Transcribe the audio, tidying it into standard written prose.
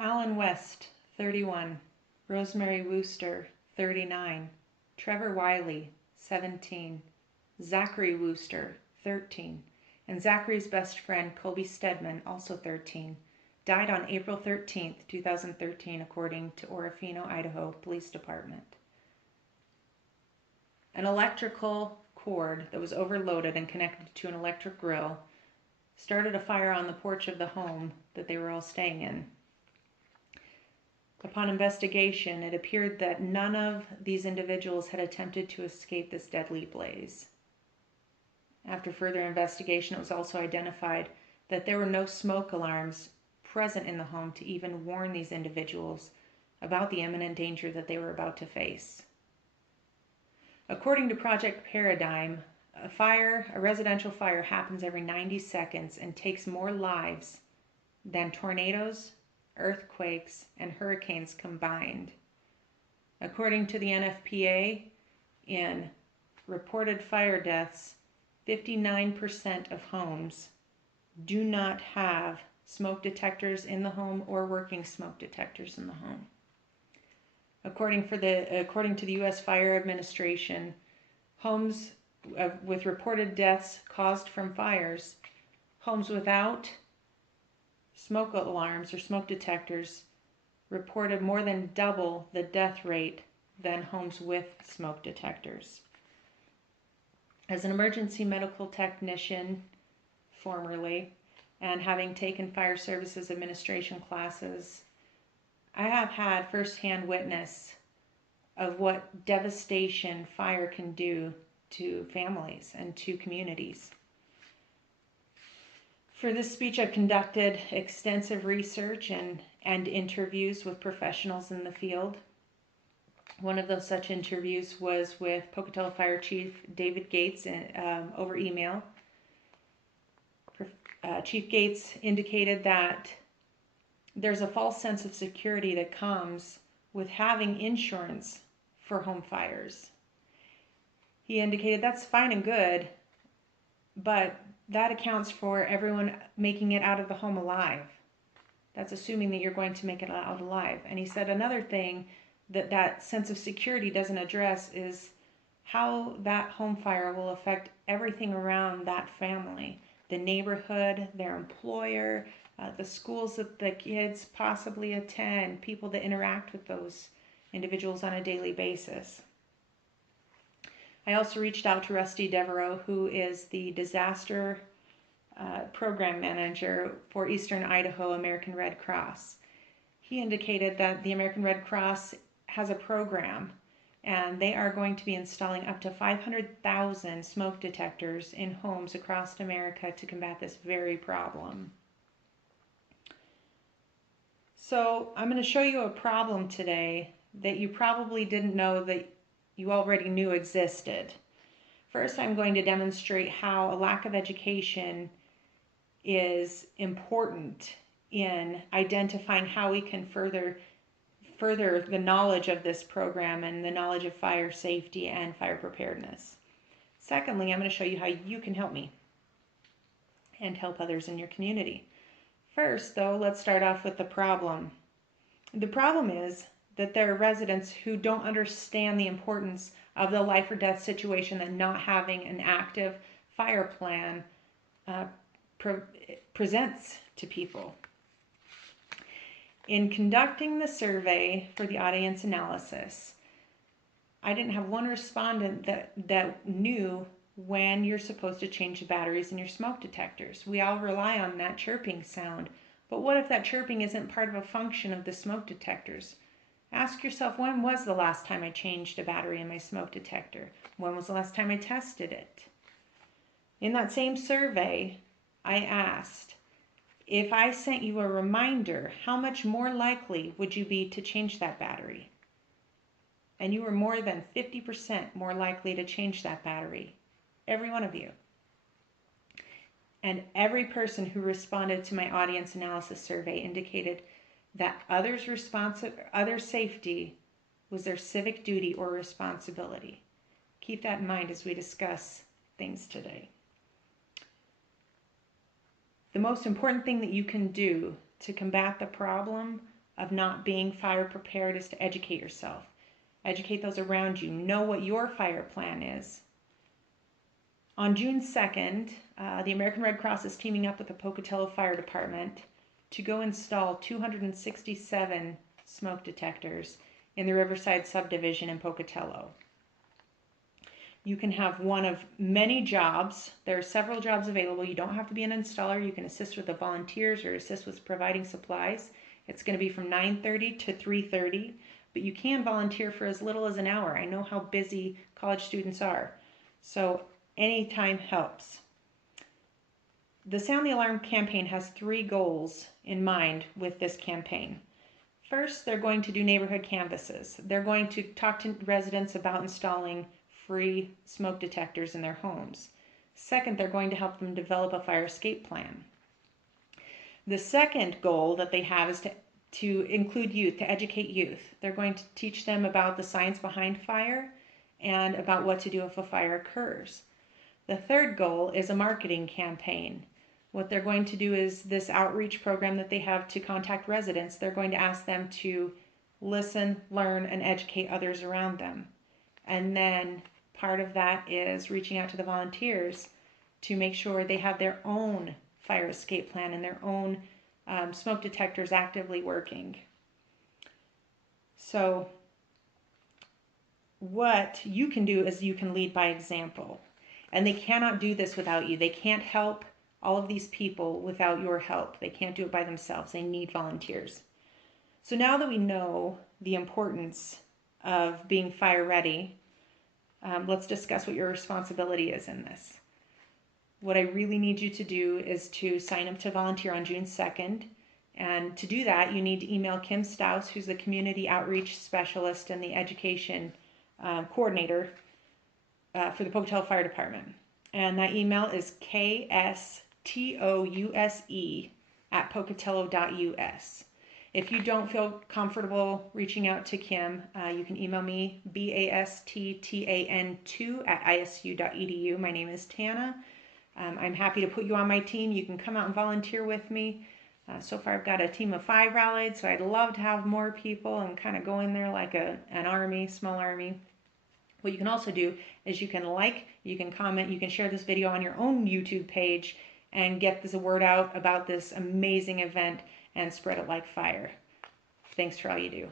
Alan West, 31. Rosemary Wooster, 39. Trevor Wiley, 17. Zachary Wooster, 13. And Zachary's best friend, Colby Stedman, also 13, died on April 13th, 2013, according to Orofino, Idaho Police Department. An electrical cord that was overloaded and connected to an electric grill started a fire on the porch of the home that they were all staying in. Upon investigation, it appeared that none of these individuals had attempted to escape this deadly blaze. After further investigation, it was also identified that there were no smoke alarms present in the home to even warn these individuals about the imminent danger that they were about to face. According to Project Paradigm, a residential fire happens every 90 seconds and takes more lives than tornadoes, earthquakes, and hurricanes combined. According to the NFPA, in reported fire deaths, 59% of homes do not have smoke detectors in the home or working smoke detectors in the home. According to the U.S. Fire Administration, homes with reported deaths caused from fires, homes without smoke alarms or smoke detectors reported more than double the death rate than homes with smoke detectors. As an emergency medical technician, formerly, and having taken fire services administration classes, I have had firsthand witness of what devastation fire can do to families and to communities. For this speech, I've conducted extensive research and interviews with professionals in the field. One of those such interviews was with Pocatello Fire Chief David Gates over email. Chief Gates indicated that there's a false sense of security that comes with having insurance for home fires. He indicated that's fine and good, but that accounts for everyone making it out of the home alive. That's assuming that you're going to make it out alive. And he said another thing that sense of security doesn't address is how that home fire will affect everything around that family, the neighborhood, their employer, the schools that the kids possibly attend, people that interact with those individuals on a daily basis. I also reached out to Rusty Devereaux, who is the disaster program manager for Eastern Idaho American Red Cross. He indicated that the American Red Cross has a program, and they are going to be installing up to 500,000 smoke detectors in homes across America to combat this very problem. So I'm going to show you a problem today that you probably didn't know that you already knew existed. First, I'm going to demonstrate how a lack of education is important in identifying how we can further the knowledge of this program and the knowledge of fire safety and fire preparedness. Secondly, I'm going to show you how you can help me and help others in your community. First, though, let's start off with the problem. The problem is that there are residents who don't understand the importance of the life or death situation that not having an active fire plan presents to people. In conducting the survey for the audience analysis, I didn't have one respondent that knew when you're supposed to change the batteries in your smoke detectors. We all rely on that chirping sound, but what if that chirping isn't part of a function of the smoke detectors? Ask yourself, when was the last time I changed a battery in my smoke detector? When was the last time I tested it? In that same survey, I asked, if I sent you a reminder, how much more likely would you be to change that battery? And you were more than 50% more likely to change that battery. Every one of you. And every person who responded to my audience analysis survey indicated that other safety was their civic duty or responsibility. Keep that in mind as we discuss things today. The most important thing that you can do to combat the problem of not being fire prepared is to educate yourself. Educate those around you. Know what your fire plan is. On June 2nd, the American Red Cross is teaming up with the Pocatello Fire Department to go install 267 smoke detectors in the Riverside subdivision in Pocatello. You can have one of many jobs. There are several jobs available. You don't have to be an installer. You can assist with the volunteers or assist with providing supplies. It's going to be from 9:30 to 3:30, but you can volunteer for as little as an hour. I know how busy college students are, so any time helps. The Sound the Alarm campaign has 3 goals in mind with this campaign. First, they're going to do neighborhood canvasses. They're going to talk to residents about installing free smoke detectors in their homes. Second, they're going to help them develop a fire escape plan. The second goal that they have is to include youth, to educate youth. They're going to teach them about the science behind fire and about what to do if a fire occurs. The third goal is a marketing campaign. What they're going to do is this outreach program that they have to contact residents. They're going to ask them to listen, learn, and educate others around them. And then part of that is reaching out to the volunteers to make sure they have their own fire escape plan and their own smoke detectors actively working. So what you can do is you can lead by example. And they cannot do this without you. They can't help all of these people without your help. They can't do it by themselves. They need volunteers. So now that we know the importance of being fire ready, let's discuss what your responsibility is in this. What I really need you to do is to sign up to volunteer on June 2nd. And to do that, you need to email Kim Staus, who's the Community Outreach Specialist and the Education Coordinator for the Pocatello Fire Department. And that email is kstouse@pocatello.us. If you don't feel comfortable reaching out to Kim, you can email me, bastan2@isu.edu. My name is Tana. I'm happy to put you on my team. You can come out and volunteer with me. So far I've got a team of 5 rallied, so I'd love to have more people and kind of go in there like an army, small army. What you can also do is you can like, you can comment, you can share this video on your own YouTube page and get this word out about this amazing event and spread it like fire. Thanks for all you do.